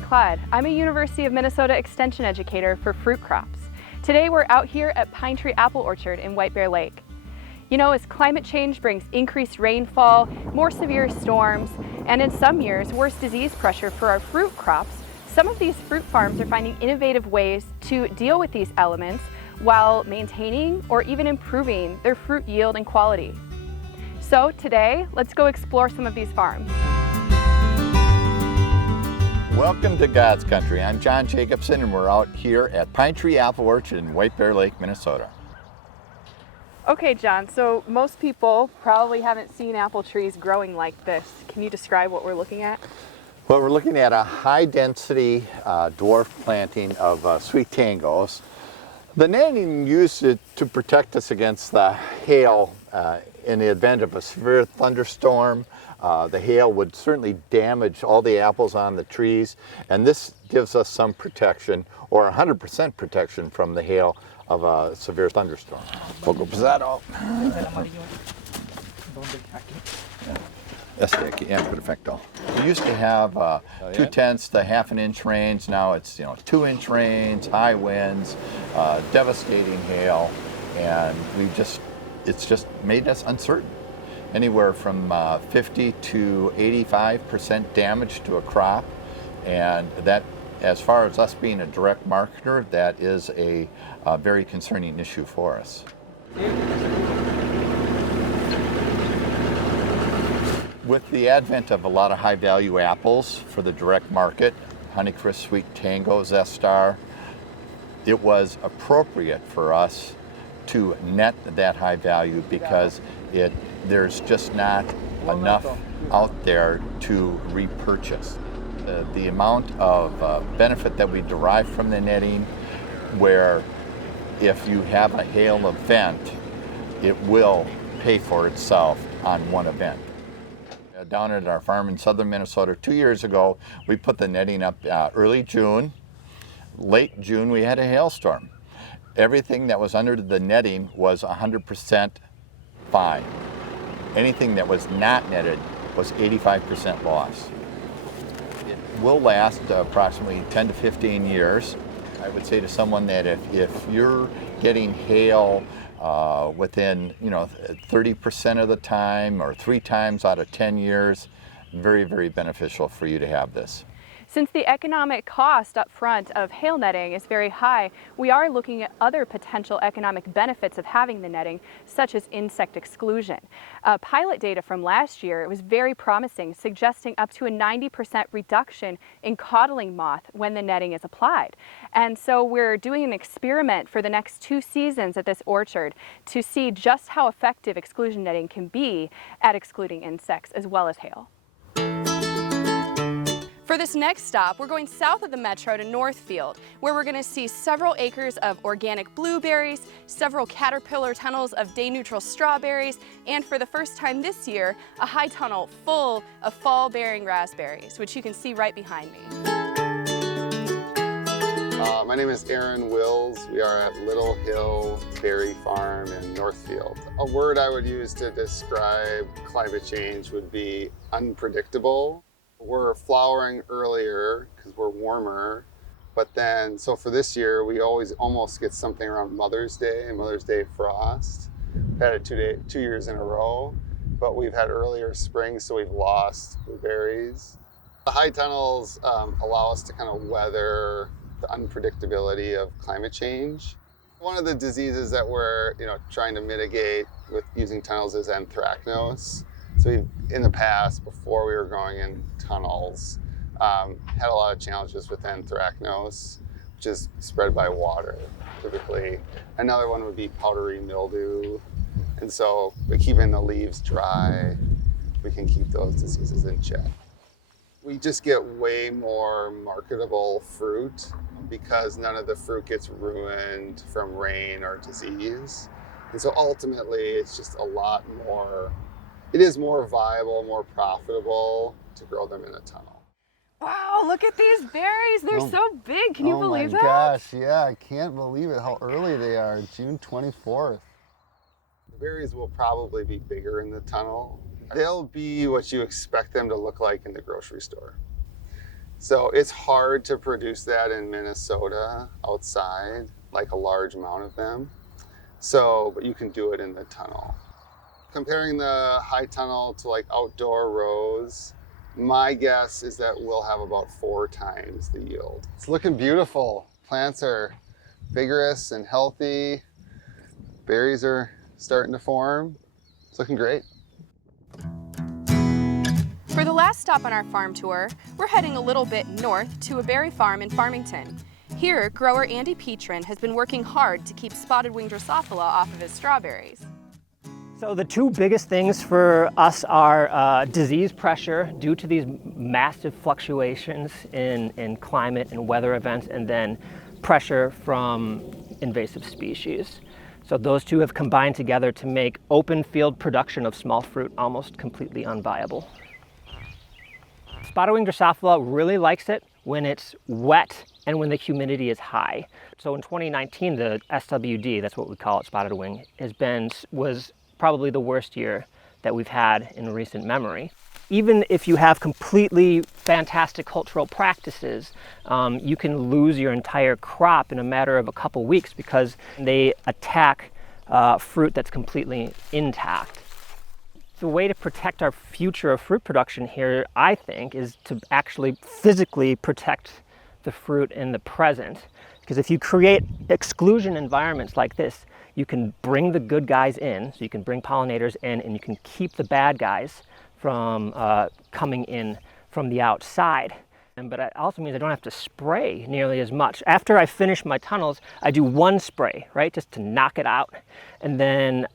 Amy Clyde. I'm a University of Minnesota Extension educator for fruit crops. Today we're out here at Pine Tree Apple Orchard in White Bear Lake. You know, as climate change brings increased rainfall, more severe storms, and in some years, worse disease pressure for our fruit crops, some of these fruit farms are finding innovative ways to deal with these elements while maintaining or even improving their fruit yield and quality. So today, let's go explore some of these farms. Welcome to God's Country. I'm John Jacobson and we're out here at Pine Tree Apple Orchard in White Bear Lake, Minnesota. Okay, John, so most people probably haven't seen apple trees growing like this. Can you describe what we're looking at? Well, we're looking at a high-density dwarf planting of sweet tangos. The netting used to protect us against the hail in the event of a severe thunderstorm. The hail would certainly damage all the apples on the trees, and this gives us some protection, or 100% protection from the hail of a severe thunderstorm. Poco pesado. Perfecto. We used to have 2/10 to half an inch rains. Now it's 2-inch rains, high winds, devastating hail, and it's just made us uncertain. Anywhere from 50 to 85% damage to a crop, and that, as far as us being a direct marketer, that is a very concerning issue for us. With the advent of a lot of high-value apples for the direct market, Honeycrisp, Sweet Tango, Zestar, it was appropriate for us to net that high value because there's just not enough out there to repurchase. The amount of benefit that we derive from the netting, where if you have a hail event, it will pay for itself on one event. Down at our farm in southern Minnesota 2 years ago, we put the netting up early June. Late June, we had a hailstorm. Everything that was under the netting was 100% fine. Anything that was not netted was 85% loss. It will last approximately 10 to 15 years. I would say to someone that if you're getting hail within 30% of the time, or 3 times out of 10 years, very, very beneficial for you to have this. Since the economic cost up front of hail netting is very high, we are looking at other potential economic benefits of having the netting, such as insect exclusion. Pilot data from last year was very promising, suggesting up to a 90% reduction in codling moth when the netting is applied. And so we're doing an experiment for the next 2 seasons at this orchard to see just how effective exclusion netting can be at excluding insects as well as hail. For this next stop, we're going south of the metro to Northfield, where we're going to see several acres of organic blueberries, several caterpillar tunnels of day-neutral strawberries, and for the first time this year, a high tunnel full of fall-bearing raspberries, which you can see right behind me. My name is Aaron Wills. We are at Little Hill Berry Farm in Northfield. A word I would use to describe climate change would be unpredictable. We're flowering earlier because we're warmer, but then, so for this year, we always almost get something around Mother's Day frost. We've had it 2 years in a row, but we've had earlier spring, so we've lost blueberries. The high tunnels allow us to kind of weather the unpredictability of climate change. One of the diseases that we're trying to mitigate with using tunnels is anthracnose. So we've, in the past, before we were going in tunnels, had a lot of challenges with anthracnose, which is spread by water, typically. Another one would be powdery mildew. And so by keeping the leaves dry, we can keep those diseases in check. We just get way more marketable fruit because none of the fruit gets ruined from rain or disease. And so ultimately, it's just a lot more. It is more viable, more profitable to grow them in a tunnel. Wow, look at these berries. They're so big. Can you believe that? Oh my gosh, yeah, I can't believe it how early they are, June 24th. The berries will probably be bigger in the tunnel. They'll be what you expect them to look like in the grocery store. So it's hard to produce that in Minnesota outside, like a large amount of them. So, but you can do it in the tunnel. Comparing the high tunnel to like outdoor rows, my guess is that we'll have about 4 times the yield. It's looking beautiful. Plants are vigorous and healthy. Berries are starting to form. It's looking great. For the last stop on our farm tour, we're heading a little bit north to a berry farm in Farmington. Here, grower Andy Petrin has been working hard to keep spotted-winged Drosophila off of his strawberries. So the 2 biggest things for us are disease pressure due to these massive fluctuations in climate and weather events, and then pressure from invasive species. So those 2 have combined together to make open field production of small fruit almost completely unviable. Spotted-winged Drosophila really likes it when it's wet and when the humidity is high. So in 2019, the SWD, that's what we call it, spotted wing, was probably the worst year that we've had in recent memory. Even if you have completely fantastic cultural practices, you can lose your entire crop in a matter of a couple weeks because they attack fruit that's completely intact. The way to protect our future of fruit production here, I think, is to actually physically protect the fruit in the present. Because if you create exclusion environments like this, you can bring the good guys in, so you can bring pollinators in, and you can keep the bad guys from coming in from the outside. But it also means I don't have to spray nearly as much. After I finish my tunnels, I do 1 spray, right, just to knock it out. And then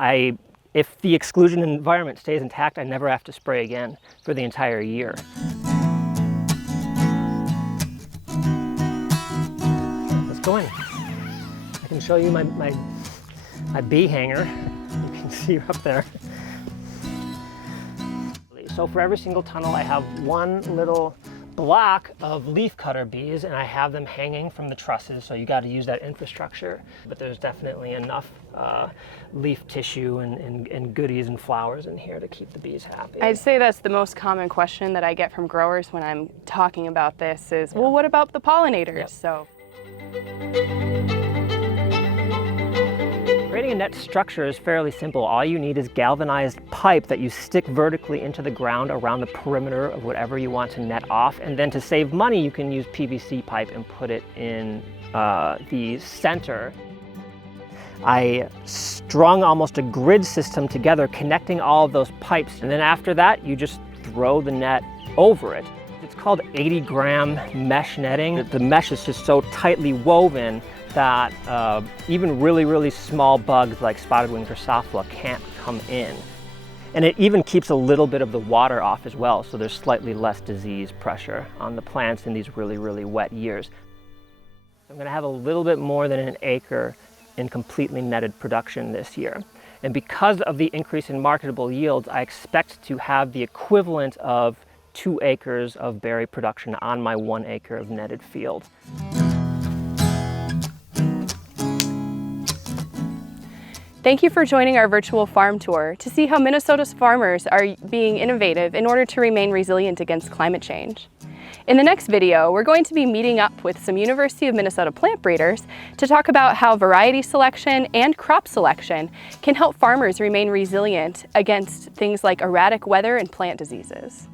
if the exclusion environment stays intact, I never have to spray again for the entire year. Let's go in. I can show you my bee hanger. You can see up there. So for every single tunnel, I have 1 little block of leaf cutter bees, and I have them hanging from the trusses, so you got to use that infrastructure. But there's definitely enough leaf tissue and goodies and flowers in here to keep the bees happy. I'd say that's the most common question that I get from growers when I'm talking about this is, well, what about the pollinators? Yep. So. Creating a net structure is fairly simple. All you need is galvanized pipe that you stick vertically into the ground around the perimeter of whatever you want to net off. And then to save money, you can use PVC pipe and put it in the center. I strung almost a grid system together, connecting all of those pipes. And then after that, you just throw the net over it. It's called 80-gram mesh netting. The mesh is just so tightly woven that even really small bugs like spotted-winged Drosophila can't come in. And it even keeps a little bit of the water off as well, so there's slightly less disease pressure on the plants in these really wet years. I'm gonna have a little bit more than 1 acre in completely netted production this year. And because of the increase in marketable yields, I expect to have the equivalent of 2 acres of berry production on my 1 acre of netted field. Thank you for joining our virtual farm tour to see how Minnesota's farmers are being innovative in order to remain resilient against climate change. In the next video, we're going to be meeting up with some University of Minnesota plant breeders to talk about how variety selection and crop selection can help farmers remain resilient against things like erratic weather and plant diseases.